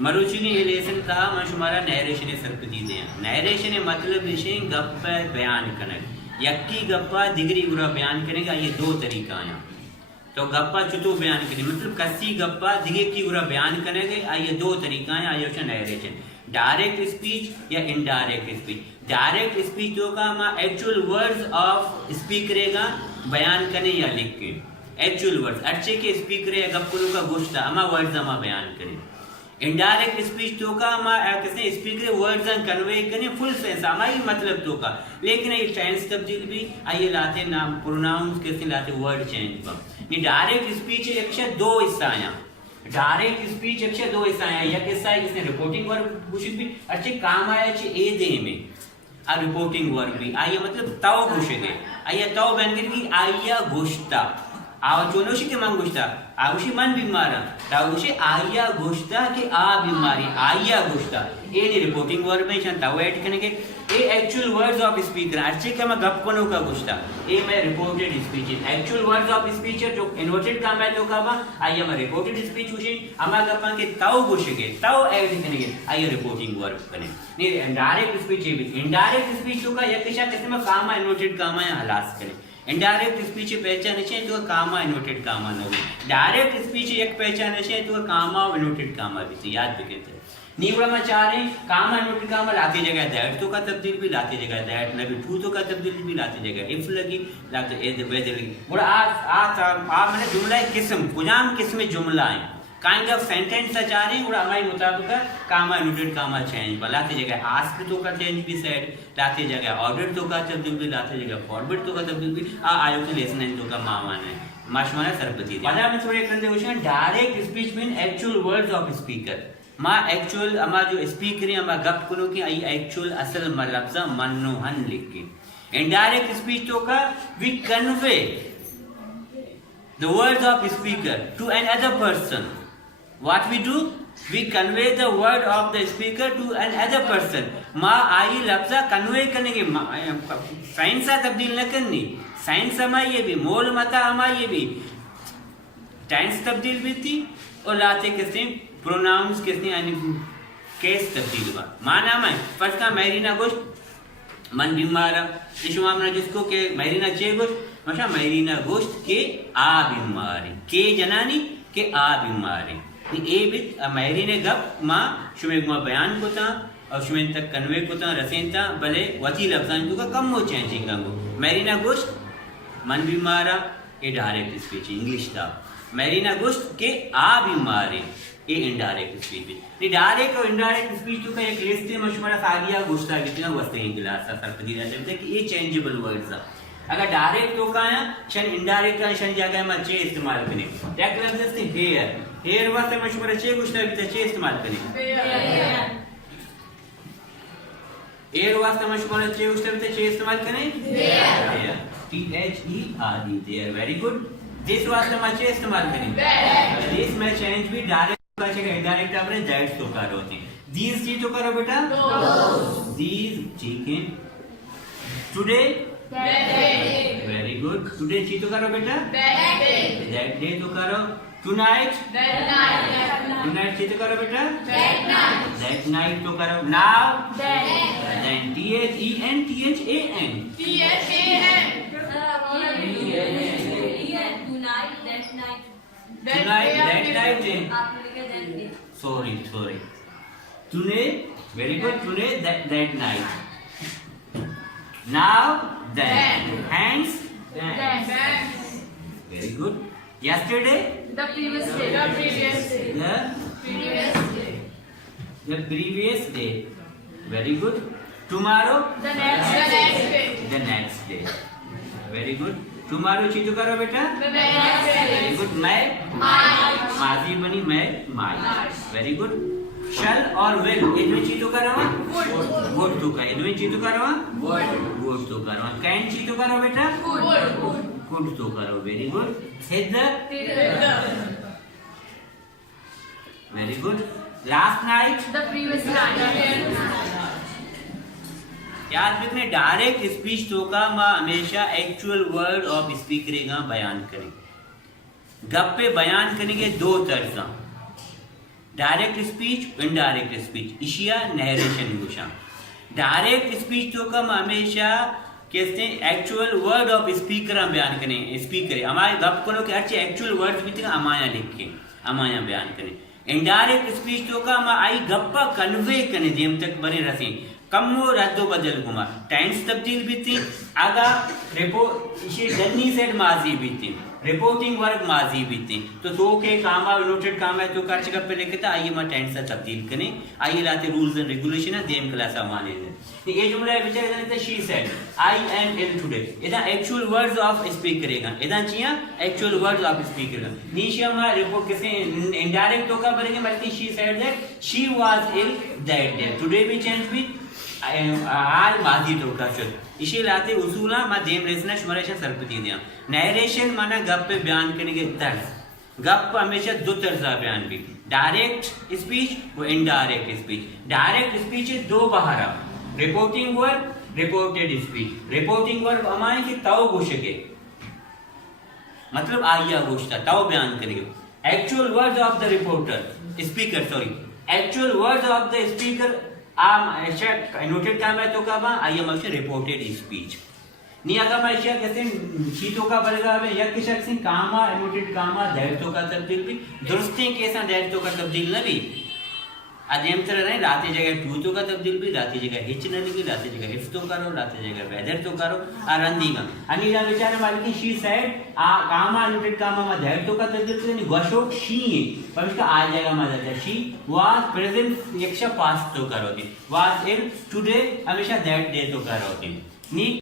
मरुचिनी ये लेसन था मैं शुमारा नैरेशन सरपति दे नैरेशन मतलब विषय गप बयान करने यक्की गप्पा दिगरी गुरा बयान करेगा। ये दो तरीका है। तो गप्पा चुतु बयान करें मतलब कसी गप्पा दिगे की गुरा बयान करेंगे। ये दो तरीका है आयोजन नैरेशन, डायरेक्ट स्पीच या इनडायरेक्ट स्पीच। डायरेक्ट स्पीच तो का हम एक्चुअल वर्ड्स ऑफ स्पीक करेगा बयान करने या लिख के एक्चुअल वर्ड्स अच्छे के स्पीक करे गप्पलों का गोश्त अमा वर्ड्स अमा बयान करें। इनडायरेक्ट स्पीच तो का हम कैसे स्पीकर वर्ड्स कन्वे करें फुल सेंस हमारी मतलब तो का, लेकिन ये टेंस तब्दील भी आइए लाते नाम प्रोनाउंस कैसे लाते वर्ड चेंज पर। ये डायरेक्ट स्पीच एक दो हिस्सा आया। डायरेक्ट स्पीच एक दो हिस्सा आया। या किस्सा है जिसने रिपोर्टिंग वर्क कुछ भी अच्छे काम आया ए दे में आ रिपोर्टिंग वर्क भी आइए मतलब ताव घुसेगे आइए ताव बन कर आइया घुसता आवा चोनोशी के मन घुसता आउशी मन बीमार ताउशी आइया घुसता के आ बीमारी आइया घुसता ये नहीं रिपोर्टिंग वर्ड में चंता वो ऐड करेंगे। ये एक्चुअल वर्ड्स ऑफ स्पीकर अच्छे का मैं गप कोनों का घुसता ये मैं reported speech actual words of speech जो इन्वर्टेड काम है तो का आइए मैं रिपोर्टेड स्पीच उसी हमारा गप्पा के ताऊ घुसेगे ताऊ ऐड करेंगे आइए रिपोर्टिंग वर्क करें। नहीं डायरेक्ट स्पीच ये भी इनडायरेक्ट स्पीच तो का एक दिशा कैसे में काम है इन्वर्टेड काम है हलास करें। इनडायरेक्ट स्पीच पहचान है तो कामा इन्वर्टेड कामा न हो। डायरेक्ट स्पीच एक पहचान है तो कामा इन्वर्टेड कामा भी याद रखें। नीवड़ा में चाह रहे कामा इन्वर्टेड कामा लाती जगह दैट तो का तब्दील भी लाती जगह दैट लगी टू तो का तब्दील भी लाती जगह इफ लगी लाते ए वेदर लगी और आ मैंने जुमला किस्म कुजाम किस्म जुमला है काइंड ऑफ सेंटेंस चाह रहे और हमारे मुताबिक कामा इन्वर्टेड कामा चेंज पर लाते जगह आस्क तो का चेंज भी सेट लाते जगह ऑर्डर तो का तब्दील भी लाते जगह फॉरवर्ड तो का तब्दील भी आयोजन लेसन तो का मामान है माशमाना सरपति पता में थोड़े करते हुए direct speech mean actual words of speaker मा एक्चुअल अमा जो स्पीकर है अमा गप कुनो की आई एक्चुअल असल लफ्ज़ मनोहन लिख के। इनडायरेक्ट स्पीच तो का we convey the words of speaker to another person. What we do? We convey the word of the speaker to another person. माँ आई लफ्ज़ा कन्वे करने के साइंस तब्दील न करनी साइंस हमारी ये भी मोल मता हमारी ये भी टेंस तब्दील भी थी और लाते किसने प्रोनाउंस किसने यानी केस तब्दील हुआ। माँ नाम है फर्स्ट का मैरीना गोश्त मन बीमार इशमामना जिसको के मैरीना चे गोश्त मशा मैरीना गोश्त के आ बीमारी के जनानी के आ बीमारी ए बित मैरी ने गप माँ शुमेग माँ बयान को था और शुमेन तक कन्वे को था रसें था भले वती लफ्ज़ान तो का कम हो चेंजिंग का मैरी ना गोश्त मन बीमारा ये डायरेक्ट स्पीच इंग्लिश था मैरी ना गोश्त के आ बीमारे ये इनडायरेक्ट स्पीच भी डायरेक्ट और इनडायरेक्ट स्पीच तो का एक लिस्ट है मशवरा सारिया गोश्ता कितना वस्ते गिलास सरपति रहते हैं कि ये चेंजेबल वर्ड्स अगर डायरेक्ट तो का है शन इनडायरेक्ट का शन जगह में चे इस्तेमाल करें टेक लफ्ज़ से हेयर वास्ते मशवरा चे गुस्ता भी चे इस्तेमाल करें एयर वास्ते मशवरा चे गुस्ता भी चे इस्तेमाल करें THERE there very good. This वास्ते में चे इस्तेमाल करें दिस में चेंज भी डायरेक्ट का चे इनडायरेक्ट आपने दैट तो कर होती दीस ची तो करो बेटा this chicken today very good today ची तो करो बेटा दैट डे तो करो टुनाइट टुनाइट ची तो करो बेटा दैट नाइट तो करो now then THEN tonight that night sorry today very good today that night now then hands very good yesterday the previous day very good tomorrow the next day very good tomorrow ची तो करो बेटा very good मैं माजी बनी मैं my very good shall और will इनमें ची तो करो would तो का इनमें ची तो करो would तो करो can ची तो करो बेटा could तो करो very good hither very good last night the previous night याद रखने डायरेक्ट स्पीच तो का माँ हमेशा एक्चुअल वर्ड ऑफ स्पीकर का बयान करें। गप पे बयान करने के दो तर्जा डायरेक्ट स्पीच इनडायरेक्ट स्पीच इशिया नरेशन गुशा डायरेक्ट स्पीच तो कम हमेशा कहते हैं एक्चुअल वर्ड ऑफ स्पीकर बयान करें स्पीकर हमारे गप करो कि हर एक्चुअल वर्ड भी अमाया लिख के अमाया बयान करें इनडायरेक्ट स्पीच तो का आई गप्पा कन्वे कने जेम तक बने रसे कमो रद्दो बदल घुमा टेंस तब्दील भी थी आगा रिपोर्ट इसे डनी सेड माजी भी थी रिपोर्टिंग वर्क माजी भी थी तो के काम नोटेड काम है तो कर्च कप पे लिखे था आइए मैं टेंस से तब्दील करें आइए लाते रूल्स एंड रेगुलेशन है देम क्लास माने ने ये जुमला है बेचारे ने she said I am ill today इदा एक्चुअल वर्ड्स ऑफ स्पीक करेगा इदा चिया एक्चुअल वर्ड्स ऑफ स्पीक करेगा नीचे हम रिपोर्ट कैसे इनडायरेक्ट तो का बनेंगे बल्कि she said that she was ill that day today भी चेंज भी आल माजी तो का शुद्ध इसी लाते उसूला मा देम रेसना शुमरेशन सरपति दिया नरेशन माना गप पे बयान करने के तर्ज गप हमेशा दो तर्ज बयान भी डायरेक्ट स्पीच वो इनडायरेक्ट स्पीच डायरेक्ट स्पीच दो बहारा reporting work reported speech reporting work हमारे की ताओ घोषके मतलब आइया घोषता ताओ बयान करेंगे actual words of the reporter speaker sorry actual words of the speaker noted काम है तो का आइए मक्ष रिपोर्टेड स्पीच नी अगर मैं इशा कहते शीतों का बलगा में यक शख्स कामा नोटेड कामा दायित्व का तब्दील भी दुरुस्ती कैसा दायित्व का तब्दील न भी अजेम तरह रहे राते जगह टू तो का तब्दील भी राते जगह हिच न भी राते जगह इफ तो करो राते जगह वेदर तो करो आरंदीगा अनीला विचार मालिक शी सेड कामा नोटेड कामा में दायित्व का तब्दील से नहीं गशोक शी पर इसका आ जाएगा मजा शी वाज प्रेजेंट यक्षा पास्ट तो करो थी वाज इन टुडे हमेशा दैट डे तो करो थी नी